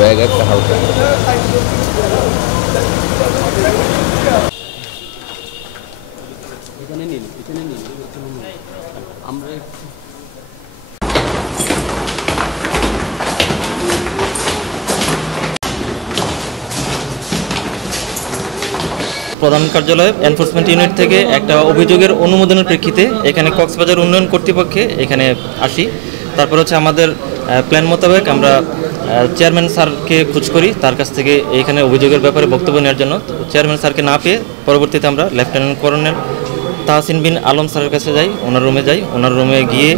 Bag একটা হালকা। আমরা প্রধান কার্যালয় এনফোর্সমেন্ট ইউনিট থেকে একটা অভিযোগের অনুমোদনের প্রেক্ষিতে এখানে কক্সবাজার উন্নয়ন কর্তৃপক্ষে এখানে আসি। তারপর হচ্ছে আমাদের প্ল্যান মোতাবেক আমরা চেয়ারম্যান স্যারকে খোঁজ করি, তার কাছ থেকে এখানে অভিযোগের ব্যাপারে বক্তব্য নেওয়ার জন্য। চেয়ারম্যান স্যারকে না পেয়ে পরবর্তীতে আমরা লেফটেন্যান্ট কর্নেল তাহসিন বিন আলম স্যারের কাছে যাই, ওনার রুমে যাই। ওনার রুমে গিয়ে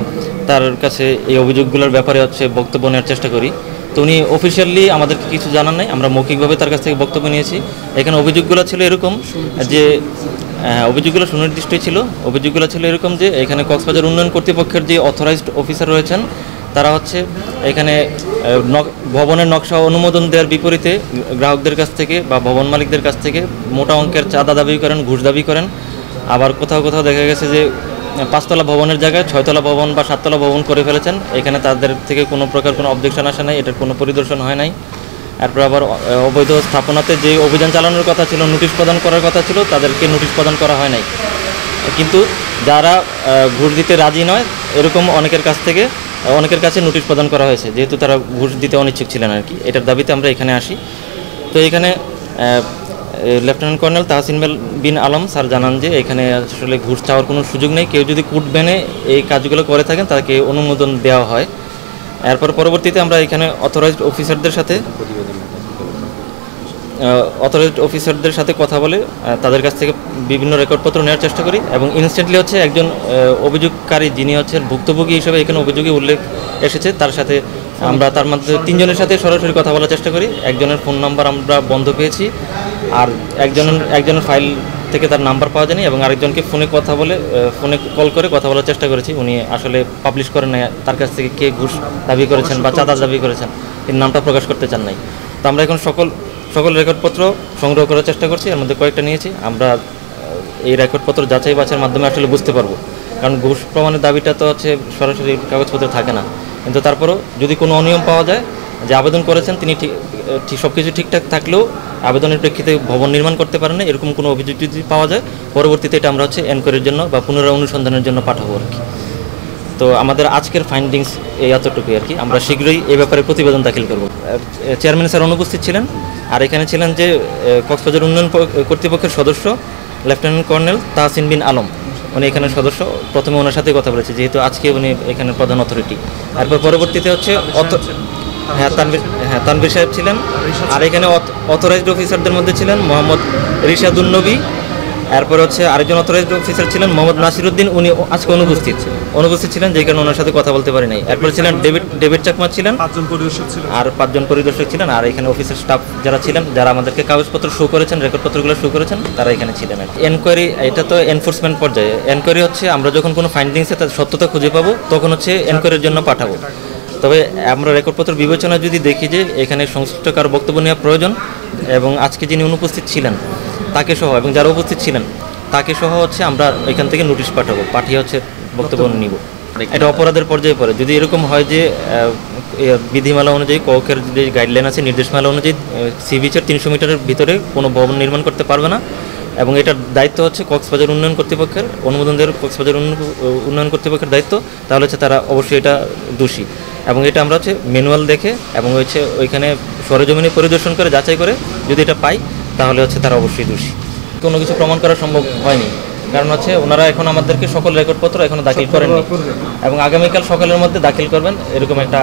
তার কাছে এই অভিযোগগুলোর ব্যাপারে হচ্ছে বক্তব্য নেওয়ার চেষ্টা করি। তো উনি অফিসিয়ালি আমাদেরকে কিছু জানান নাই, আমরা মৌখিকভাবে তার কাছ থেকে বক্তব্য নিয়েছি। এখানে অভিযোগগুলো ছিল এরকম যে অভিযোগগুলো সুনির্দিষ্টই ছিল। অভিযোগগুলো ছিল এরকম যে এখানে কক্সবাজার উন্নয়ন কর্তৃপক্ষের যে অথরাইজড অফিসার রয়েছেন তারা হচ্ছে এখানে ভবনের নকশা অনুমোদন দেওয়ার বিপরীতে গ্রাহকদের কাছ থেকে বা ভবন মালিকদের কাছ থেকে মোটা অঙ্কের চাঁদা দাবি করেন, ঘুষ দাবি করেন। আবার কোথাও কোথাও দেখা গেছে যে 5তলা ভবনের জায়গায় 6তলা ভবন বা 7তলা ভবন করে ফেলেছেন। এখানে তাদের থেকে কোনো প্রকার কোনো অবজেকশন আসে নাই, এটার কোনো পরিদর্শন হয় নাই। এরপর আবার অবৈধ স্থাপনাতে যে অভিযান চালানোর কথা ছিল, নোটিশ প্রদান করার কথা ছিল, তাদেরকে নোটিশ প্রদান করা হয় নাই। কিন্তু যারা ঘুষ দিতে রাজি নয় এরকম অনেকের কাছে নোটিশ প্রদান করা হয়েছে, যেহেতু তারা ঘুষ দিতে অনিচ্ছুক ছিলেন আর কি। এটার দাবিতে আমরা এখানে আসি। তো এখানে লেফটেন্যান্ট কর্নেল তাহসিন বিন আলম স্যার জানান যে এখানে আসলে ঘুষ চাওয়ার কোনো সুযোগ নেই। কেউ যদি কোর্ট বেনে এই কাজগুলো করে থাকেন তাকে অনুমোদন দেওয়া হয়। এরপর পরবর্তীতে আমরা এখানে অথরাইজড অফিসারদের সাথে কথা বলে তাদের কাছ থেকে বিভিন্ন রেকর্ডপত্র নেওয়ার চেষ্টা করি এবং ইনস্ট্যান্টলি হচ্ছে একজন অভিযোগকারী যিনি হচ্ছেন ভুক্তভোগী হিসেবে এখানে অভিযোগে উল্লেখ এসেছে, তার সাথে আমরা তার মধ্যে 3 জনের সাথে সরাসরি কথা বলার চেষ্টা করি। একজনের ফোন নাম্বার আমরা বন্ধ পেয়েছি, আর একজনের ফাইল থেকে তার নাম্বার পাওয়া যায়নি, এবং আরেকজনকে ফোনে কল করে কথা বলার চেষ্টা করেছি। উনি আসলে পাবলিশ করেন নাই তার কাছ থেকে কে ঘুষ দাবি করেছেন বা চাঁদা দাবি করেছেন, এর নামটা প্রকাশ করতে চান নাই। তো আমরা এখন সকল রেকর্ডপত্র সংগ্রহ করার চেষ্টা করছি, এর মধ্যে কয়েকটা নিয়েছি। আমরা এই রেকর্ডপত্র যাচাই বাছাইয়ের মাধ্যমে আসলে বুঝতে পারবো, কারণ ঘুষ প্রমাণের দাবিটা তো হচ্ছে সরাসরি কাগজপত্রে থাকে না। কিন্তু তারপরও যদি কোনো অনিয়ম পাওয়া যায়, যে আবেদন করেছেন তিনি ঠিক সব কিছু ঠিকঠাক থাকলেও আবেদনের প্রেক্ষিতে ভবন নির্মাণ করতে পারেন না, এরকম কোনো অভিযোগ যদি পাওয়া যায় পরবর্তীতে এটা আমরা হচ্ছে এনকোয়ারির জন্য বা পুনরায় অনুসন্ধানের জন্য পাঠাবো আর কি। তো আমাদের আজকের ফাইন্ডিংস এই এতটুকুই আর কি। আমরা শীঘ্রই এই ব্যাপারে প্রতিবেদন দাখিল করব। চেয়ারম্যান স্যার অনুপস্থিত ছিলেন, আর এখানে ছিলেন যে কক্সবাজার উন্নয়ন কর্তৃপক্ষের সদস্য লেফটেন্যান্ট কর্নেল তাহসিন বিন আলম, উনি এখানে সদস্য। প্রথমে ওনার সাথে কথা বলেছি, যেহেতু আজকে উনি এখানে প্রধান অথরিটি। এরপর পরবর্তীতে হচ্ছে তানভীর সাহেব ছিলেন, আর এখানে অথরাইজড অফিসারদের মধ্যে ছিলেন মোহাম্মদ রিশাদুন নবী। এরপর হচ্ছে আরেকজন অথরাইজড অফিসার ছিলেন মোহাম্মদ নাসিরউদ্দিন, উনি আজকে অনুপস্থিত ছিলেন, যেই কারণে ওনার সাথে কথা বলতে পারি নাই। এরপর ছিলেন ডেভিড চাকমা ছিলেন, 5জন পরিদর্শক ছিলেন, আর এখানে অফিসের স্টাফ যারা ছিলেন, যারা আমাদেরকে কাগজপত্র শো করেছেন, রেকর্ডপত্রগুলো শো করেছেন, তারা এখানে ছিলেন। এনকোয়ারি এটা তো এনফোর্সমেন্ট পর্যায়ে। এনকোয়ারি হচ্ছে আমরা যখন কোনো ফাইন্ডিংসে তার সত্যতা খুঁজে পাবো তখন হচ্ছে এনকোয়ারির জন্য পাঠাবো। তবে আমরা রেকর্ডপত্র বিবেচনা যদি দেখি যে এখানে সংশ্লিষ্ট কারো বক্তব্য নেওয়া প্রয়োজন, এবং আজকে যিনি অনুপস্থিত ছিলেন তাকে সহ এবং যারা উপস্থিত ছিলেন তাকে সহ হচ্ছে আমরা এখান থেকে নোটিশ পাঠিয়ে হচ্ছে বক্তব্য নিব। এটা অপরাধের পর্যায়ে পড়ে। যদি এরকম হয় যে বিধিমালা অনুযায়ী, ককের যে গাইডলাইন আছে, নির্দেশমালা অনুযায়ী সি বিচের 300 মিটারের ভিতরে কোনো ভবন নির্মাণ করতে পারবে না, এবং এটার দায়িত্ব হচ্ছে কক্সবাজার উন্নয়ন কর্তৃপক্ষের, অনুমোদন দেওয়ার কক্সবাজার উন্নয়ন কর্তৃপক্ষের দায়িত্ব, তাহলে হচ্ছে তারা অবশ্যই এটা দোষী। এবং এটা আমরা হচ্ছে ম্যানুয়াল দেখে এবং হচ্ছে ওইখানে সরেজমিনে পরিদর্শন করে যাচাই করে যদি এটা পাই তাহলে হচ্ছে তারা অবশ্যই দোষী। কোনো কিছু প্রমাণ করা সম্ভব হয়নি, কারণ হচ্ছে ওনারা এখন আমাদেরকে সকল রেকর্ডপত্র এখনো দাখিল করেননি, এবং আগামীকাল সকালের মধ্যে দাখিল করবেন এরকম একটা